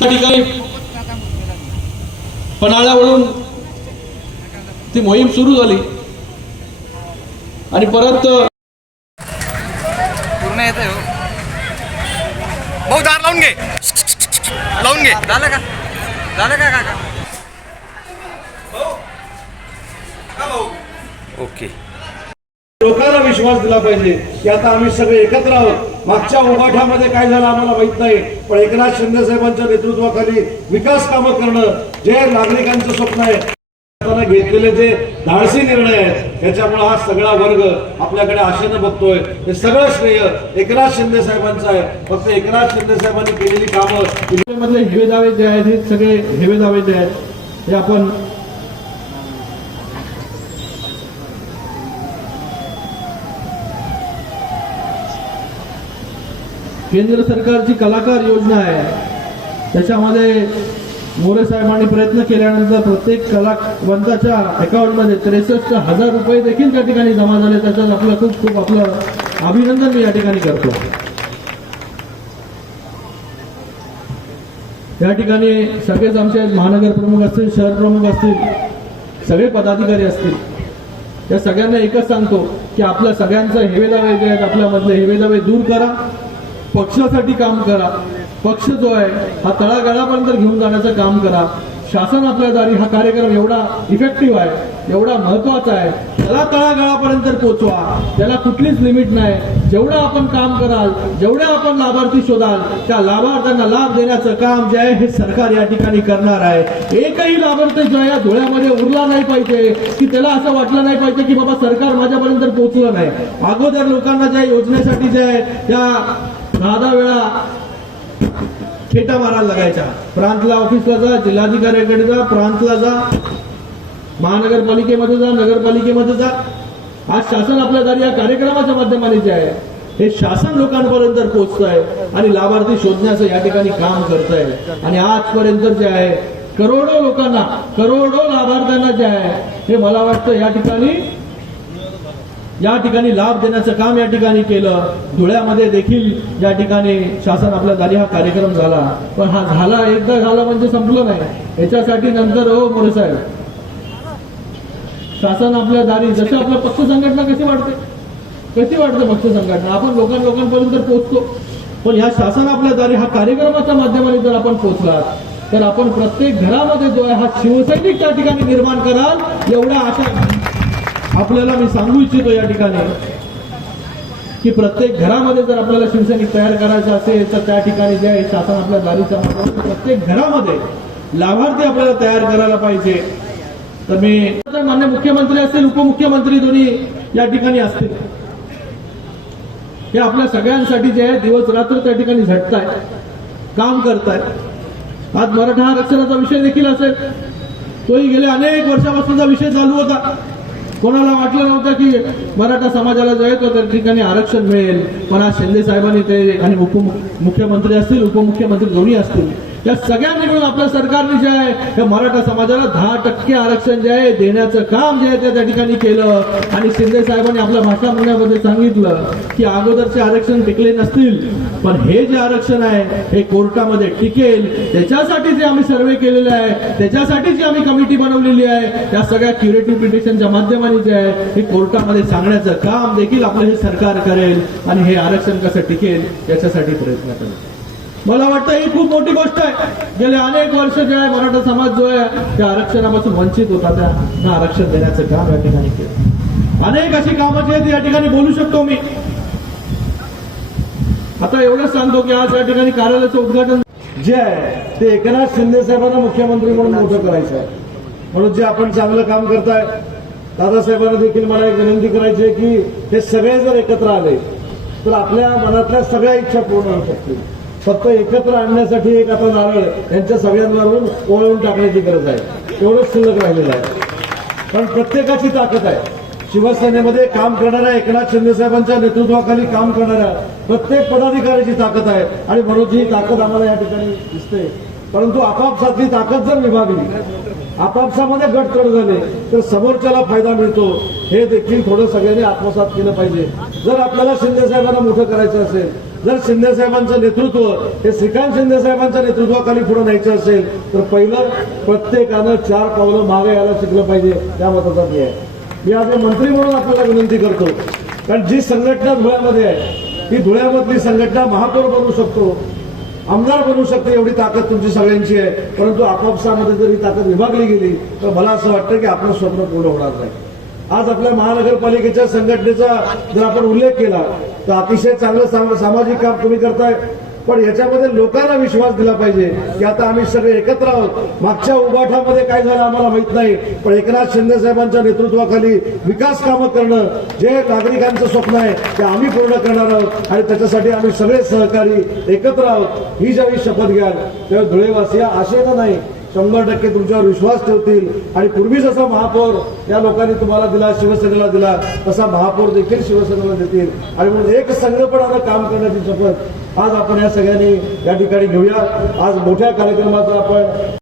त्या ठिकाणी पन्हाळ्यावरून ती मोहीम सुरू झाली. आणि परत पूर्ण येत हो. भाऊ दार लावून घे. लावून घे. झालं का? झालं का काका? ओके. लोकांना विश्वास दिला पाहिजे की आता आम्ही सगळे एकत्र आहोत. मागच्या उभाठामध्ये काय झालं आम्हाला माहीत नाही पण एकनाथ शिंदे साहेबांच्या नेतृत्वाखाली विकास कामं करणं जे नागरिकांचं स्वप्न आहे घेतलेले जे धाडसी निर्णय आहेत याच्यामुळे हा सगळा वर्ग आपल्याकडे आशेनं बघतोय. हे सगळं श्रेय एकनाथ शिंदे साहेबांचं आहे. फक्त एकनाथ शिंदे साहेबांनी केलेली कामं मधले हेवे दावे जे आहेत हे सगळे हेवे दावे जे आहेत हे आपण केंद्र सरकारची कलाकार योजना आहे. त्याच्यामध्ये मोरे साहेबांनी प्रयत्न केल्यानंतर प्रत्येक कलावंताच्या अकाउंटमध्ये त्रेसष्ट हजार रुपये देखील त्या ठिकाणी जमा झाले. त्याच्यात आपलं खूप खूप आपलं अभिनंदन मी या ठिकाणी करतो. या ठिकाणी सगळेच आमचे महानगर प्रमुख असतील शहर प्रमुख असतील सगळे पदाधिकारी असतील या सगळ्यांना एकच सांगतो की आपल्या सगळ्यांचं हेवेदावे जे आहेत आपल्यामधले हेवेदावे दूर करा. पक्षासाठी काम करा. पक्ष जो आहे हा तळागाळापर्यंत घेऊन जाण्याचं काम करा. शासन आपल्या दारी हा कार्यक्रम एवढा इफेक्टिव्ह आहे एवढा महत्त्वाचा आहे. त्याला तळागाळापर्यंत पोहोचवा त्याला कुठलीच लिमिट नाही. जेवढं आपण काम कराल जेवढे आपण लाभार्थी शोधाल त्या लाभार्थ्यांना लाभ देण्याचं काम जे आहे हे सरकार या ठिकाणी करणार आहे. एकही लाभार्थी जो आहे या धुळ्यामध्ये उरला नाही पाहिजे की त्याला असं वाटलं नाही पाहिजे की बाबा सरकार माझ्यापर्यंत पोहोचलं नाही. अगोदर लोकांना ज्या योजनेसाठी जे आहे त्या दहा दहा वेळा खेटा मारायला लागायच्या. प्रांतला ऑफिसला जा जिल्हाधिकाऱ्याकडे जा प्रांतला जा महानगरपालिकेमध्ये जा नगरपालिकेमध्ये जा. आज शासन आपल्या दारी या कार्यक्रमाच्या माध्यमाने जे आहे हे शासन लोकांपर्यंत पोहोचत आहे आणि लाभार्थी शोधण्याचं या ठिकाणी काम करत आहे आणि आजपर्यंत जे आहे करोडो लोकांना करोडो लाभार्थ्यांना जे आहे हे मला वाटतं या ठिकाणी या ठिकाणी लाभ देण्याचं काम या ठिकाणी केलं. धुळ्यामध्ये देखील या ठिकाणी शासन आपल्या दारी हा कार्यक्रम झाला. पण हा झाला एकदा झाला म्हणजे संपलं नाही. याच्यासाठी नंतर हो मोरे साहेब शासन आपल्या दारी जशी आपल्या पक्ष संघटना कशी वाटते कशी वाटते पक्ष संघटना? आपण लोकां लोकांपर्यंत पोहोचतो. पण ह्या शासन आपल्या दारी हा कार्यक्रमाच्या माध्यमाने जर आपण पोहोचला तर आपण प्रत्येक घरामध्ये जो आहे हा शिवसैनिक त्या ठिकाणी निर्माण कराल एवढ्या आशा आपल्याला मी सांगू इच्छितो या ठिकाणी की प्रत्येक घरामध्ये जर आपल्याला शिवसैनिक तयार करायचं असेल तर त्या ठिकाणी जे आहे शासन आपल्या दारीच्या प्रत्येक घरामध्ये लाभार्थी आपल्याला तयार करायला पाहिजे. तर मी मान्य मुख्यमंत्री असतील उपमुख्यमंत्री दोन्ही या ठिकाणी असतील. हे आपल्या सगळ्यांसाठी जे आहे दिवस रात्र त्या ठिकाणी झटताय काम करताय. आज मराठा आरक्षणाचा विषय देखील असेल. तोही गेल्या अनेक वर्षापासूनचा विषय चालू होता. कोणाला वाटलं नव्हतं की मराठा समाजाला जो येतो त्या ठिकाणी आरक्षण मिळेल? पण आज शिंदे साहेबांनी ते आणि उपमुख्यमंत्री असतील उपमुख्यमंत्री दोन्ही असतील. या सगळ्यांनी मिळून आपल्या सरकारने जे आहे हे मराठा समाजाला दहा टक्के आरक्षण जे आहे देण्याचं काम जे आहे ते त्या ठिकाणी केलं. आणि शिंदे साहेबांनी आपल्या भाषा म्हणण्यामध्ये सांगितलं की अगोदरचे आरक्षण टिकले नसतील पण हे जे आरक्षण आहे हे कोर्टामध्ये टिकेल. त्याच्यासाठी जे आम्ही सर्वे केलेले आहे त्याच्यासाठी जी आम्ही कमिटी बनवलेली आहे त्या सगळ्या क्युरेटिव्ह पिटिशनच्या माध्यमाने जे आहे हे कोर्टामध्ये सांगण्याचं काम देखील आपलं हे सरकार करेल आणि हे आरक्षण कसं टिकेल याच्यासाठी प्रयत्न करेल. मला वाटतं ही खूप मोठी गोष्ट आहे. गेले अनेक वर्ष जे आहे मराठा समाज जो आहे त्या आरक्षणापासून वंचित होता. त्या आरक्षण देण्याचं काम या ठिकाणी केलं. अनेक अशी कामं जी आहेत या ठिकाणी बोलू शकतो मी. आता एवढंच सांगतो की आज या ठिकाणी कार्यालयाचं उद्घाटन जे आहे ते एकनाथ शिंदे साहेबांना मुख्यमंत्री म्हणून मोठं करायचं आहे. म्हणून जे आपण चांगलं काम करताय दादासाहेबांना देखील मला एक विनंती करायची आहे की हे सगळे जर एकत्र आले तर आपल्या मनातल्या सगळ्या इच्छा पूर्ण होऊ शकतील. फक्त एकत्र आणण्यासाठी एक आता नारळ यांच्या सगळ्यांवरून ओळवून टाकण्याची गरज आहे. एवढंच शिल्लक राहिलेलं आहे. पण प्रत्येकाची ताकद आहे. शिवसेनेमध्ये काम करणाऱ्या एकनाथ शिंदे साहेबांच्या नेतृत्वाखाली काम करणाऱ्या प्रत्येक पदाधिकाऱ्याची ताकद आहे. आणि म्हणून ही ताकद आम्हाला या ठिकाणी दिसते. परंतु आपापसातली ताकद जर विभागली आपापसामध्ये गट चढ झाले तर समोरच्याला फायदा मिळतो. हे देखील थोडं सगळ्यांनी आत्मसात केलं पाहिजे. जर आपल्याला शिंदे साहेबांना मोठं करायचं असेल जर शिंदे साहेबांचं नेतृत्व हे श्रीकांत शिंदे साहेबांच्या नेतृत्वाखाली पुढे न्यायचं असेल तर पहिलं प्रत्येकानं चार पावलं मागे यायला शिकलं पाहिजे त्या मताचा मी आहे. मी आज मंत्री म्हणून आपल्याला विनंती करतो कारण जी संघटना धुळ्यामध्ये आहे ती धुळ्यामधली संघटना महापौर बनू शकतो आमदार बनू शकते एवढी ताकद तुमची सगळ्यांची आहे परंतु आपापसामध्ये जर ही ताकद विभागली गेली तर मला असं वाटतं की आपलं स्वप्न पूर्ण होणार नाही. आज आपल्या महानगरपालिकेच्या संघटनेचा जर आपण उल्लेख केला तर अतिशय चांगलं साम- सामाजिक काम तुम्ही करताय. पण याच्यामध्ये लोकांना विश्वास दिला पाहिजे की आता आम्ही सगळे एकत्र आहोत. मागच्या उभाठामध्ये काय झालं आम्हाला माहीत नाही पण एकनाथ शिंदे साहेबांच्या नेतृत्वाखाली विकास कामं करणं जे नागरिकांचं स्वप्न आहे ते आम्ही पूर्ण करणार आहोत. आणि त्याच्यासाठी आम्ही सगळे सहकारी एकत्र आहोत. ही ज्यावेळी शपथ घ्याल तेव्हा धुळेवासी आशेनं नाही शंभर टक्के तुमच्यावर विश्वास ठेवतील. आणि पूर्वी जसा महापौर या लोकांनी तुम्हाला दिला शिवसेनेला दिला तसा महापौर देखील शिवसेनेला देतील. आणि म्हणून एक संघपणानं काम करण्याची शपथ आज आपण या सगळ्यांनी या ठिकाणी घेऊया. आज मोठ्या कार्यक्रमाचा आपण